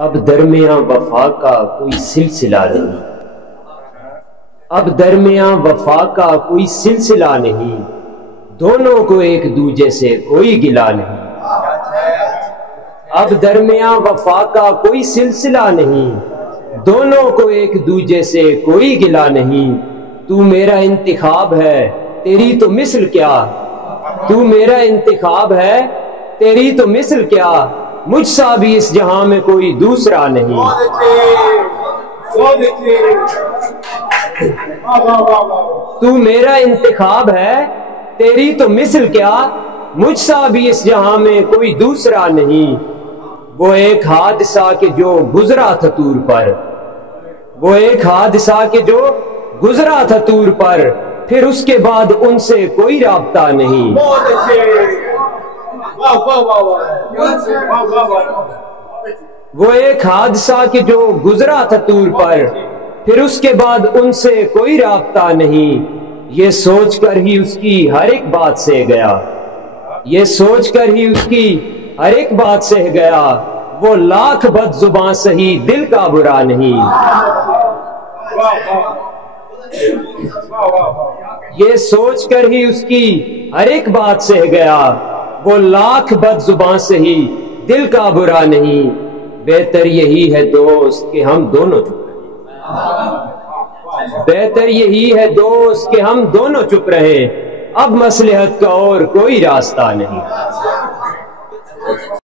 اب درمیاں وفا کا کوئی سلسلہ نہیں، اب درمیاں وفا کا کوئی سلسلہ نہیں، دونوں کو ایک دوجے سے کوئی گلہ نہیں۔ اب درمیاں وفا کا کوئی سلسلہ نہیں، دونوں کو ایک دوجے سے کوئی گلہ نہیں۔ تو میرا انتخاب ہے تیری تو مثل کیا، تو میرا انتخاب ہے تیری تو مثل کیا، مجھ سا بھی اس جہاں میں کوئی دوسرا نہیں۔ تو میرا انتخاب ہے تیری تو مثل کیا، مجھ سا بھی اس جہاں میں کوئی دوسرا نہیں۔ وہ ایک حادثہ کہ جو گزرا تھا طور پر، وہ ایک حادثہ کہ جو گزرا تھا طور پر، پھر اس کے بعد ان سے کوئی رابطہ نہیں۔ وہ ایک حادثہ کہ جو گزرا تھا طور پر، پھر اس کے بعد ان سے کوئی رابطہ نہیں۔ یہ سوچ کر ہی اس کی ہر ایک بات سہ گیا، یہ سوچ کر ہی اس کی ہر ایک بات سہ گیا، وہ لاکھ بد زباں سہی دل کا برا نہیں۔ یہ سوچ کر ہی اس کی ہر ایک بات سہ گیا، وہ لاکھ بد زباں سہی دل کا برا نہیں۔ بہتر یہی ہے دوست کہ ہم دونوں چپ رہیں، بہتر یہی ہے دوست کہ ہم دونوں چپ رہیں، اب مصلحت کا اور کوئی راستہ نہیں۔